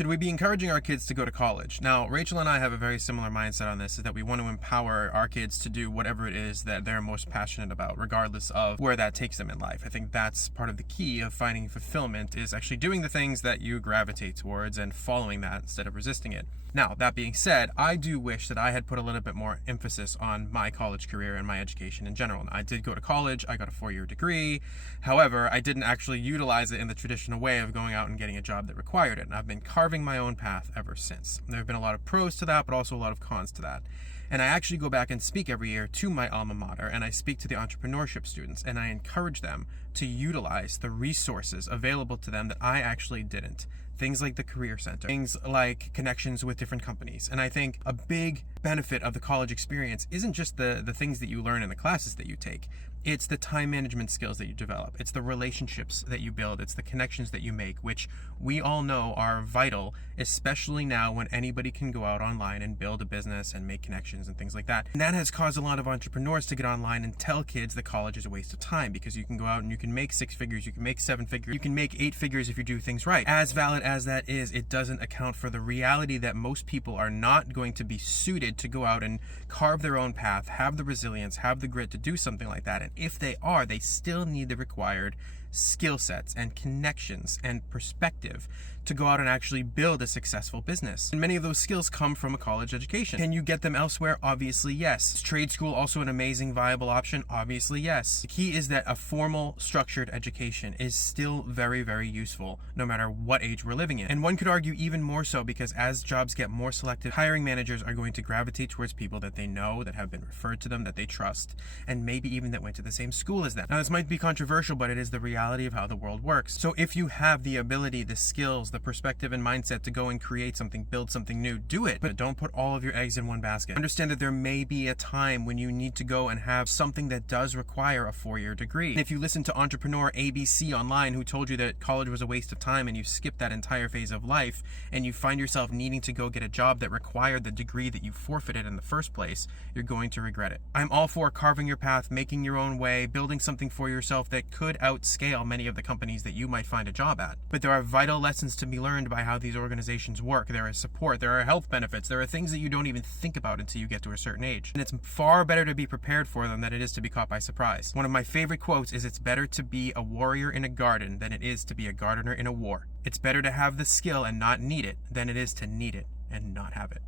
Should we be encouraging our kids to go to college? Now, Rachel and I have a very similar mindset on this, is that we want to empower our kids to do whatever it is that they're most passionate about, regardless of where that takes them in life. I think that's part of the key of finding fulfillment, is actually doing the things that you gravitate towards and following that instead of resisting it. Now, that being said, I do wish that I had put a little bit more emphasis on my college career and my education in general. I did go to college, I got a 4-year degree. However, I didn't actually utilize it in the traditional way of going out and getting a job that required it. And I've been carving my own path ever since. There have been a lot of pros to that, but also a lot of cons to that. And I actually go back and speak every year to my alma mater, and I speak to the entrepreneurship students, and I encourage them to utilize the resources available to them that I actually didn't. Things like the Career Center, things like connections with different companies. And I think a big benefit of the college experience isn't just the things that you learn in the classes that you take. It's the time management skills that you develop. It's the relationships that you build. It's the connections that you make, which we all know are vital, especially now when anybody can go out online and build a business and make connections and things like that. And that has caused a lot of entrepreneurs to get online and tell kids that college is a waste of time, because you can go out and you can make 6 figures, you can make 7 figures, you can make 8 figures if you do things right. As valid as that is, it doesn't account for the reality that most people are not going to be suited to go out and carve their own path, have the resilience, have the grit to do something like that. And if they are, they still need the required skill sets and connections and perspective to go out and actually build a successful business. And many of those skills come from a college education. Can you get them elsewhere? Obviously, yes. Is trade school also an amazing, viable option? Obviously, yes. The key is that a formal, structured education is still very, very useful, no matter what age we're living in. And one could argue even more so, because as jobs get more selective, hiring managers are going to gravitate towards people that they know, that have been referred to them, that they trust, and maybe even that went to the same school as them. Now, this might be controversial, but it is the reality of how the world works. So if you have the ability, the skills, the perspective and mindset to go and create something, build something new, do it. But don't put all of your eggs in one basket. Understand that there may be a time when you need to go and have something that does require a 4-year degree. If you listen to entrepreneur ABC online, who told you that college was a waste of time, and you skip that entire phase of life, and you find yourself needing to go get a job that required the degree that you forfeited in the first place, you're going to regret it. I'm all for carving your path, making your own way, building something for yourself that could outscale many of the companies that you might find a job at. But there are vital lessons to be learned by how these organizations work. There is support, there are health benefits, there are things that you don't even think about until you get to a certain age. And it's far better to be prepared for them than it is to be caught by surprise. One of my favorite quotes is, "It's better to be a warrior in a garden than it is to be a gardener in a war." It's better to have the skill and not need it than it is to need it and not have it.